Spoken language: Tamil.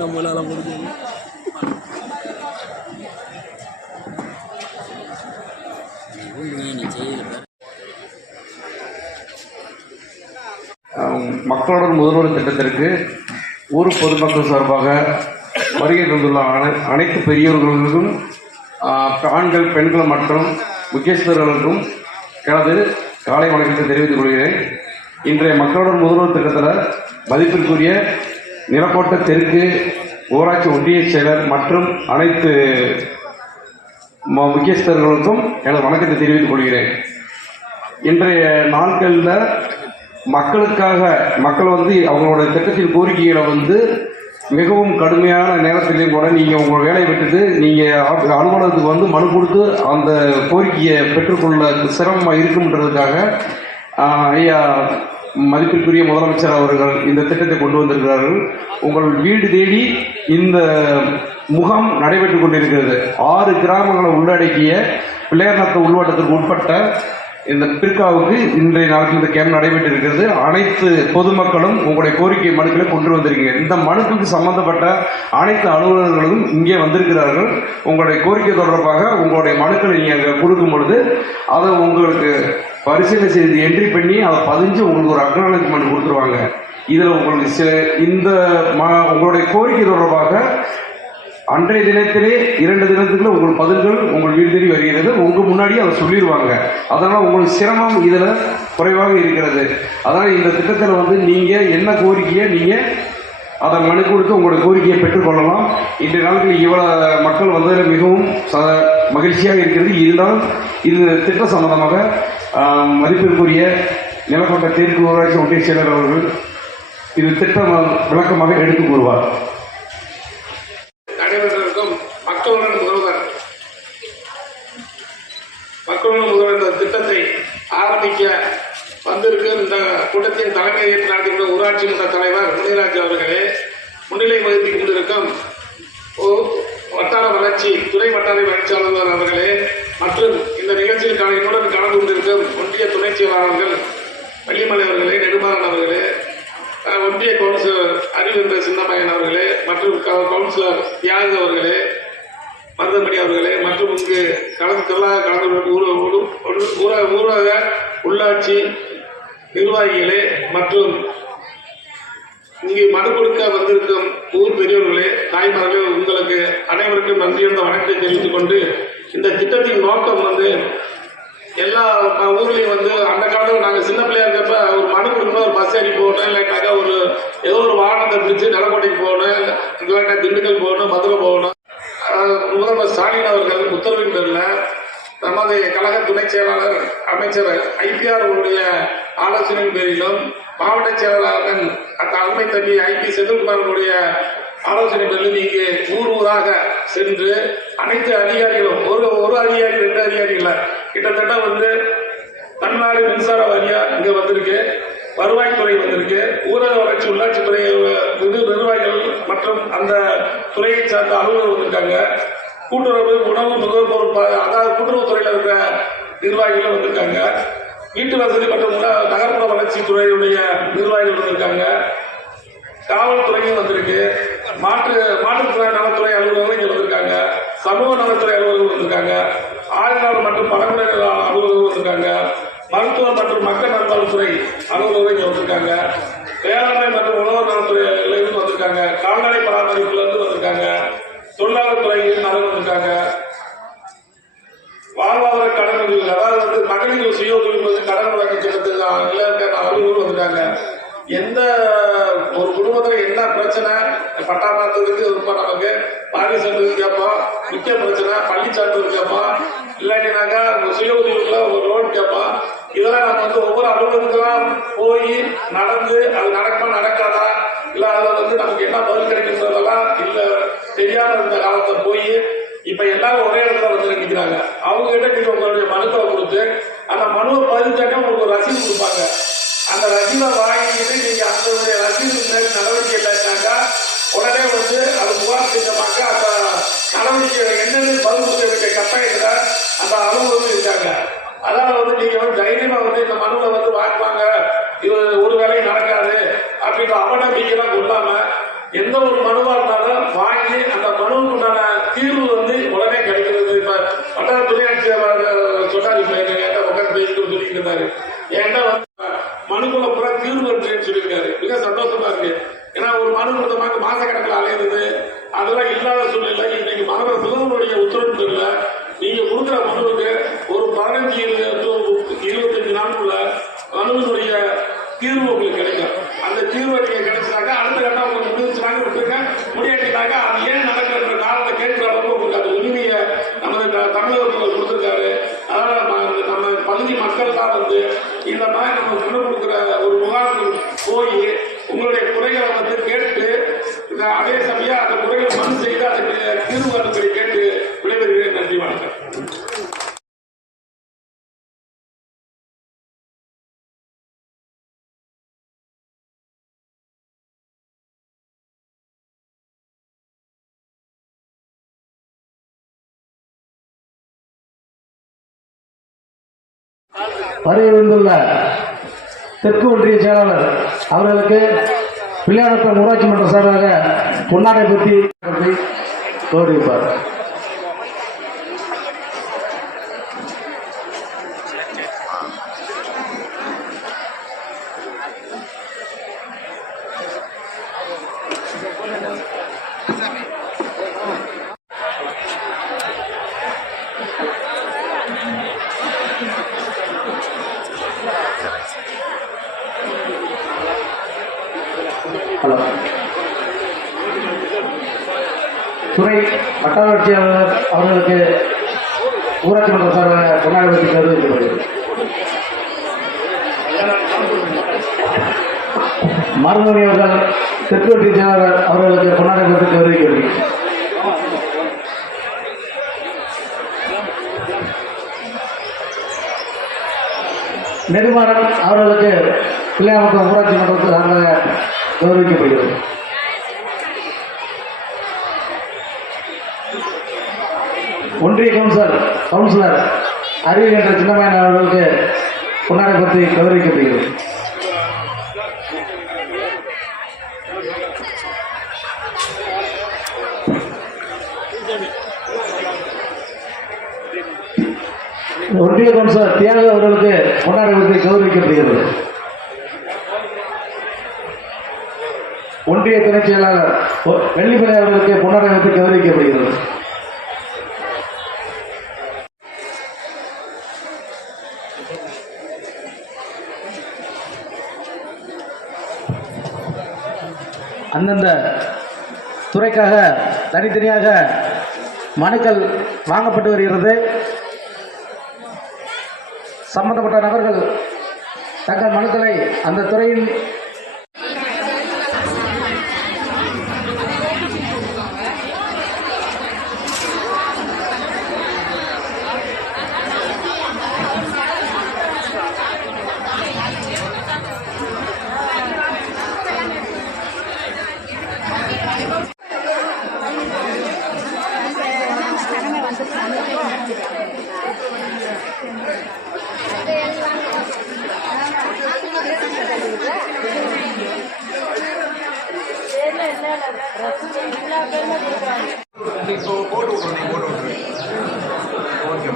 நம்மளால முடிஞ்சது. மக்களுடன் முதல்வர் திட்டத்திற்கு ஊர் பொதுமக்கள் சார்பாக வருகை தந்துள்ள அனைத்து பெரியவர்களுக்கும் ஆண்கள் பெண்கள் மற்றும் முக்கியஸ்தர்களுக்கும் எனது காலை வணக்கத்தை தெரிவித்துக் கொள்கிறேன். இன்றைய மக்களுடன் முதல்வர் திட்டத்தில் மதிப்பிற்குரிய நிலக்கோட்டை தெற்கு ஊராட்சி ஒன்றிய செயலர் மற்றும் அனைத்து முக்கியஸ்தர்களுக்கும் எனது வணக்கத்தை தெரிவித்துக் கொள்கிறேன். இன்றைய நாட்களில் மக்கள் அவங்களோட திட்டத்தின் கோரிக்கைகளை மிகவும் கடுமையான நேரத்திலையும் கூட நீங்கள் உங்கள் வேலையை விட்டுட்டு நீங்கள் அலுவலகத்துக்கு மனு கொடுத்து அந்த கோரிக்கையை பெற்றுக்கொள்ள சிரமமாக இருக்கும்ன்றதுக்காக ஐயா மதிப்பிற்குரிய முதலமைச்சர் அவர்கள் இந்த திட்டத்தை கொண்டு வந்திருக்கிறார்கள். உங்கள் வீடு தேடி இந்த முகாம் நடைபெற்றுக் கொண்டிருக்கிறது. 6 கிராமங்களை உள்ளடக்கிய பிள்ளையார்நத்த உள்வட்டத்திற்கு உட்பட்ட இந்த பிற்காவுக்கு இன்றைய நாட்கள் இந்த கேம்ப் நடைபெற்று இருக்கிறது. அனைத்து பொதுமக்களும் உங்களுடைய கோரிக்கை மனுக்களை கொண்டு வந்திருக்கீங்க. இந்த மனுக்களுக்கு சம்பந்தப்பட்ட அனைத்து அலுவலர்களும் இங்கே வந்திருக்கிறார்கள். உங்களுடைய கோரிக்கை தொடர்பாக உங்களுடைய மனுக்களை நீங்கள் கொடுக்கும் பொழுது அதை உங்களுக்கு பரிசீலனை செய்து என்ட்ரி பண்ணி அதை பதிஞ்சு உங்களுக்கு ஒரு அக்னாலஜ்மெண்ட் கொடுத்துருவாங்க. இதில் உங்களுக்கு உங்களுடைய கோரிக்கை தொடர்பாக அன்றைய தினத்திலே 2 தினத்துக்குள்ள உங்கள் பதில்கள் உங்கள் வீடு தேடி வருகிறது. உங்க முன்னாடியே அதை சொல்லிடுவாங்க. அதனால உங்களுக்கு சிரமம் இதுல குறைவாக இருக்கிறது. அதனால இந்த திட்டத்தில் நீங்க என்ன கோரிக்கையை நீங்க அதை மனு கொடுத்து உங்களுடைய கோரிக்கையை பெற்றுக்கொள்ளலாம். இன்றைய நாட்களில் இவ்வளவு மக்கள் வந்ததில் மிகவும் மகிழ்ச்சியாக இருக்கிறது. இருந்தாலும் இது திட்டம் சம்பந்தமாக மதிப்பிற்குரிய நிலக்கோட்டை தெற்கு ஊராட்சி ஒன்றிய செயலர் அவர்கள் இது திட்டம் விளக்கமாக எடுத்து கூறுவார். மக்களுடன் முதல்வர் இந்த திட்டத்தை ஆரம்பிக்க வந்திருக்கு. இந்த கூட்டத்தின் தலைமை ஏற்று நடத்துகின்ற ஊராட்சி மன்ற தலைவர் முனிராஜ் அவர்களே, முன்னிலை வகித்துக் கொண்டிருக்கும் வட்டார வளர்ச்சி துணை வட்டார வளர்ச்சி அலுவலர் அவர்களே மற்றும் இந்த நிகழ்ச்சியில் என்னுடன் கலந்து கொண்டிருக்கும் ஒன்றிய துணை செயலாளர்கள் வள்ளிமலை அவர்களே, நெடுமாறன் அவர்களே, ஒன்றிய கவுன்சிலர் அறிவேந்திர சின்னமயன் அவர்களே மற்றும் கவுன்சிலர் தியாகு அவர்களே, மருதமணி அவர்களே மற்றும் இங்கு கலந்து ஊரக உள்ளாட்சி நிர்வாகிகளே மற்றும் இங்கு மனு கொடுக்க வந்திருக்கும் ஊர் பெரியவர்களே, தாய்மார்களே, உங்களுக்கு அனைவருக்கும் நன்றியுள்ள வணக்கத்தை தெரிவித்துக் கொண்டு இந்த திட்டத்தின் நோக்கம் எல்லா ஊர்லேயும் அந்த காலத்தில் நாங்கள் சின்ன பிள்ளையா இருக்கப்ப ஒரு மனு கொடுக்கணும், ஒரு பஸ் ஏறி போகணும், இல்லாட்டாக்கா ஏதோ ஒரு வாகனத்தை பிடிச்சு நிலக்கோட்டைக்கு போகணும், இல்லாட்டா திண்டுக்கல் போகணும், மதுரை போகணும். முதல்வர் ஸ்டாலின் அவர்கள் உத்தரவின் பேரில் நமது கழக துணை செயலாளர் அமைச்சர் ஐபிஆர் அவருடைய ஆலோசனையின் பேரிலும் மாவட்ட செயலாளர் தலைமை தம்பி ஐபி செந்தில்குமாரனுடைய ஆலோசனை பேரில் நீங்க ஊராக சென்று அனைத்து அதிகாரிகளும் ஒரு அதிகாரி 2 அதிகாரி இல்லை, கிட்டத்தட்ட தமிழ்நாடு மின்சார வாரியா இங்க வந்திருக்கு, வருவாய்த்துறை வந்திருக்கு, ஊரக வளர்ச்சி உள்ளாட்சித்துறை நிர்வாகிகள் மற்றும் அந்த துறையை சார்ந்த அலுவலர்கள் வந்திருக்காங்க, கூட்டுறவு உணவு நுகர்வோர் அதாவது கூட்டுறவுத்துறையில் இருக்கிற நிர்வாகிகள் வந்திருக்காங்க, வீட்டு வசதி மற்றும் நகர்ப்புற வளர்ச்சித்துறையுடைய நிர்வாகிகள் வந்திருக்காங்க, காவல்துறையும் வந்திருக்கு, மாற்றுத்திறன் நலத்துறை அலுவலர்கள் இங்கே வந்திருக்காங்க, சமூக நலத்துறை அலுவலர்கள் வந்திருக்காங்க, ஆளுநர் மற்றும் பழங்குடி அலுவலர்கள் வந்திருக்காங்க, மருத்துவம் மற்றும் மக்கள் நல்வாழ்வுத்துறை அலுவலர்கள் இங்கே வந்திருக்காங்க, வேளாண்மை மற்றும் உணவு நலத்துறையிலிருந்து வந்திருக்காங்க, கால்நடை பராமரிப்புலேருந்து வந்திருக்காங்க, தொழிலாளர் துறையில் வந்திருக்காங்க, வாழ்வாதார கடன் அதாவது மகளிர் சுய தொழில் கடன் வழங்கு திட்டத்துக்கு அலுவலர்கள் வந்திருக்காங்க. எந்த ஒரு குடும்பத்தில் என்ன பிரச்சனை, பட்டா மாற்றத்துக்கு இருப்போம், நமக்கு பாதி சான்றிதழ் கேட்போம், முக்கிய பிரச்சனை பள்ளி சான்றிதழ் கேட்போம், இல்லாட்டினாக்கா சுய உதவிக்குள்ள ஒரு லோன் கேட்போம். இதெல்லாம் நம்ம ஒவ்வொரு அலுவலகத்துலாம் போய் நடந்து அது நடக்குமா நடக்காதா, இல்ல அதுல நமக்கு என்ன பதில் கிடைக்குன்றதெல்லாம் இல்ல தெரியாம இருந்த காலத்தை போய் இப்ப எல்லாரும் ஒரே இடத்துல நிற்கிறாங்க. அவங்க கிட்ட நீங்க உங்களுடைய மனுவை கொடுத்து அந்த மனுவை பதிஞ்சாக்க உங்களுக்கு ஒரு ரசீது கொடுப்பாங்க. அந்த ரசீதை வாங்கிட்டு நீங்க அந்த ரசீது மேல் நடவடிக்கை இல்லைனாக்கா உடனே அது புகார் செஞ்சமாக்க அந்த நடவடிக்கை என்னென்ன பதில் கொடுக்க வேண்டிய கட்டாயத்துல அந்த அலுவலகம் இருக்காங்க. அதாவது நீங்க தைரியமா இந்த மனுவை வாங்குவாங்க, இது ஒரு வேலையும் நடக்காது அப்படின்ற அவநம்பிக்கைலாம் கொள்ளாம எந்த ஒரு மனுவா இருந்தாலும் மனு கொடுத்தமாக மாசக்கணக்கில் அலையிறது அதெல்லாம் இல்லாத சூழ்நிலை. இன்னைக்கு மாநில முதல்வருடைய உத்தரவு இல்ல, நீங்க கொடுக்குற மனுவுக்கு ஒரு 15-25 நாளுக்குள்ள மனுவினுடைய தீர்வு உங்களுக்கு கிடைக்கும். அந்த தீர்வை நீங்க கிடைச்சாக்க அடுத்த கட்டம் உங்களுக்கு முடிஞ்சுனாங்க விட்டுருங்க, முடியாட்டினாக்க அது ஏன் நடக்கிற காலத்தை கேட்கிற அளவுக்கு உங்களுக்கு அந்த உரிமையை நமது தமிழகத்தில் கொடுத்துருக்காரு. அதனால நம்ம பகுதி மக்கள் தான் வந்து இந்த மாதிரி நம்ம மனு கொடுக்குற ஒரு முகாமுக்கு போய் உங்களுடைய குறைகளை வந்து கேட்டு அதே சமயம் அந்த குறைகளை மனு செய்து அதுக்கு தீர்வு கருத்துக்களை கேட்டு விடைபெறுகிறேன். நன்றி, வணக்கம். வருகை வந்துள்ள தெற்கு ஒன்றிய செயலாளர் அவர்களுக்கு பிள்ளையார்புரம் ஊராட்சி மன்ற சார்பாக பொன்னாடை பற்றி கௌரவிப்பார். ஹலோ, துறை வட்டார ஆட்சியாளர் அவர்களுக்கு ஊராட்சி மன்ற சார்பாக பொன்னாடை பற்றி கௌரவிக்கப்படுகிறது. மருந்தமணி அவர்கள் தெற்கு ஒன்றிய செயலாளர் அவர்களுக்கு பொன்னாடை பற்றி கௌரவிக்கப்படுகிறது. நெடுமாறன் அவர்களுக்கு பிள்ளையார்புரம் ஊராட்சி மன்றத்தில் சார்பாக கௌரவிக்கப்படுகிறது. ஒன்றிய கவுன்சிலர் அறிவு என்ற சின்னமயன் அவர்களுக்கு பொன்னாடை பற்றி கௌரவிக்கப்படுகிறது. ஒன்றிய கவுன்சிலர் தியாக அவர்களுக்கு பொன்னாடை பற்றி கௌரவிக்கப்படுகிறது. ஒன்றிய துணை செயலாளர் வெள்ளிமலை அவர்களுக்கு பொன்னாடை பற்றி கௌரவிக்கப்படுகிறது. அந்தந்த துறைக்காக தனித்தனியாக மனுக்கள் வாங்கப்பட்டு வருகிறது. சம்பந்தப்பட்ட நபர்கள் தங்கள் மனுக்களை அந்த துறையின் போட்டு விட்றோம். ஓகே.